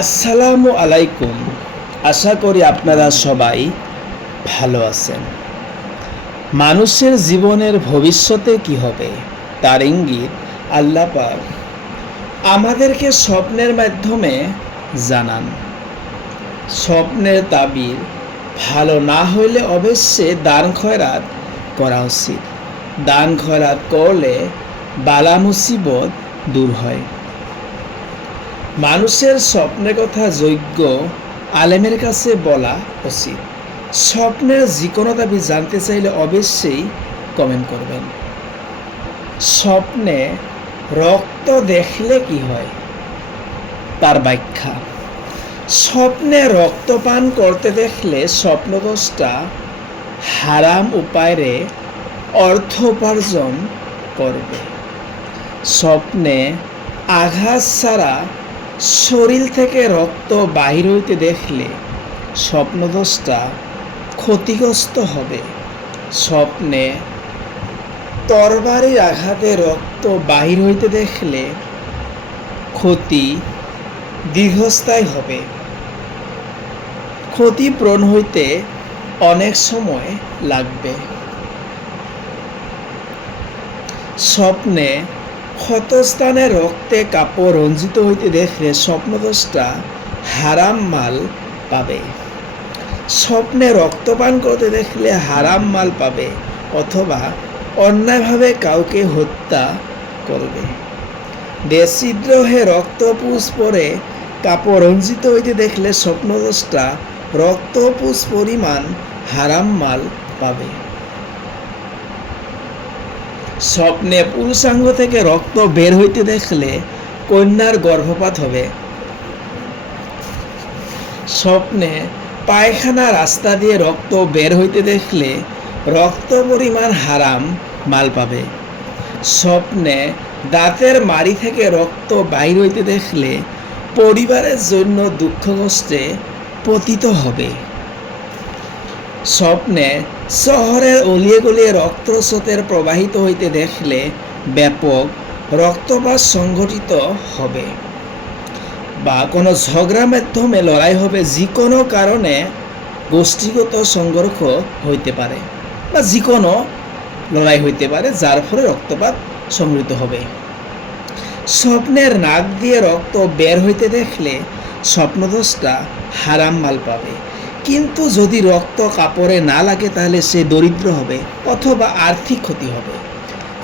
আসসালামু আলাইকুম। আশা করি আপনারা সবাই ভালো আছেন। মানুষের জীবনের ভবিষ্যতে কি হবে তার ইঙ্গিত আল্লাহ পাক আমাদেরকে স্বপ্নের মাধ্যমে জানান। স্বপ্নের তাবির ভালো না হইলে অবশ্যই দান খয়রাত করা উচিত। দান খয়রাত করলে বালা মুসিবত দূর হয়। মানুষের স্বপ্নের কথা যোগ্য আলেমের কাছে বলা উচিত। স্বপ্নের যে কোনো দাবি জানতে চাইলে অবশ্যই কমেন্ট করবেন। স্বপ্নে রক্ত দেখলে কি হয় তার ব্যাখ্যা। স্বপ্নে রক্তপান করতে দেখলে স্বপ্নদোষটা হারাম উপায়ে অর্থ উপার্জন করবে। স্বপ্নে আঘাত ছাড়া শরীর থেকে রক্ত বাহির হইতে দেখলে স্বপ্নদোষটা ক্ষতিগ্রস্ত হবে। স্বপ্নে তরবারির আঘাতে রক্ত বাহির হইতে দেখলে ক্ষতি দীর্ঘস্থায়ী হবে। ক্ষতিপূরণ হইতে অনেক সময় লাগবে। স্বপ্নে ক্ষতস্থানে রক্তে কাপড় রঞ্জিত হইতে দেখলে স্বপ্নদোষটা হারাম মাল পাবে। স্বপ্নে রক্তপান করতে দেখলে হারাম মাল পাবে অথবা অন্যায়ভাবে কাউকে হত্যা করবে। দেশিদ্র হয়ে রক্তপুষ পরে কাপড় রঞ্জিত হইতে দেখলে স্বপ্নদোষটা রক্তপুষ পরিমাণ হারাম মাল পাবে। স্বপ্নে পুরুষাঙ্গ থেকে রক্ত বের হইতে দেখলে কন্যার গর্ভপাত হবে। স্বপ্নে পায়খানা রাস্তা দিয়ে রক্ত বের হইতে দেখলে রক্ত পরিমাণ হারাম মাল পাবে। স্বপ্নে দাঁতের মাড়ি থেকে রক্ত বাইর হইতে দেখলে পরিবারের জন্য দুঃখ কষ্টে পতিত হবে। স্বপ্নে শহরের অলিয়ে গলিয়ে রক্তস্রোতের প্রবাহিত হইতে দেখলে ব্যাপক রক্তপাত সংঘটিত হবে বা কোনো ঝগড়ার মাধ্যমে লড়াই হবে। যে কোনো কারণে গোষ্ঠীগত সংঘর্ষ হইতে পারে বা যে কোনো লড়াই হইতে পারে যার ফলে রক্তপাত সংঘটিত হবে। স্বপ্নের নাক দিয়ে রক্ত বের হইতে দেখলে স্বপ্নদোষটা হারাম মাল পাবে। কিন্তু যদি রক্ত কাপড়ে না লাগে তাহলে সে দরিদ্র হবে অথবা আর্থিক ক্ষতি হবে।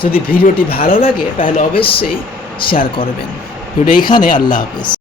যদি ভিডিওটি ভালো লাগে তাহলে অবশ্যই শেয়ার করবেন। ভিডিও এখানে। আল্লাহ হাফেজ।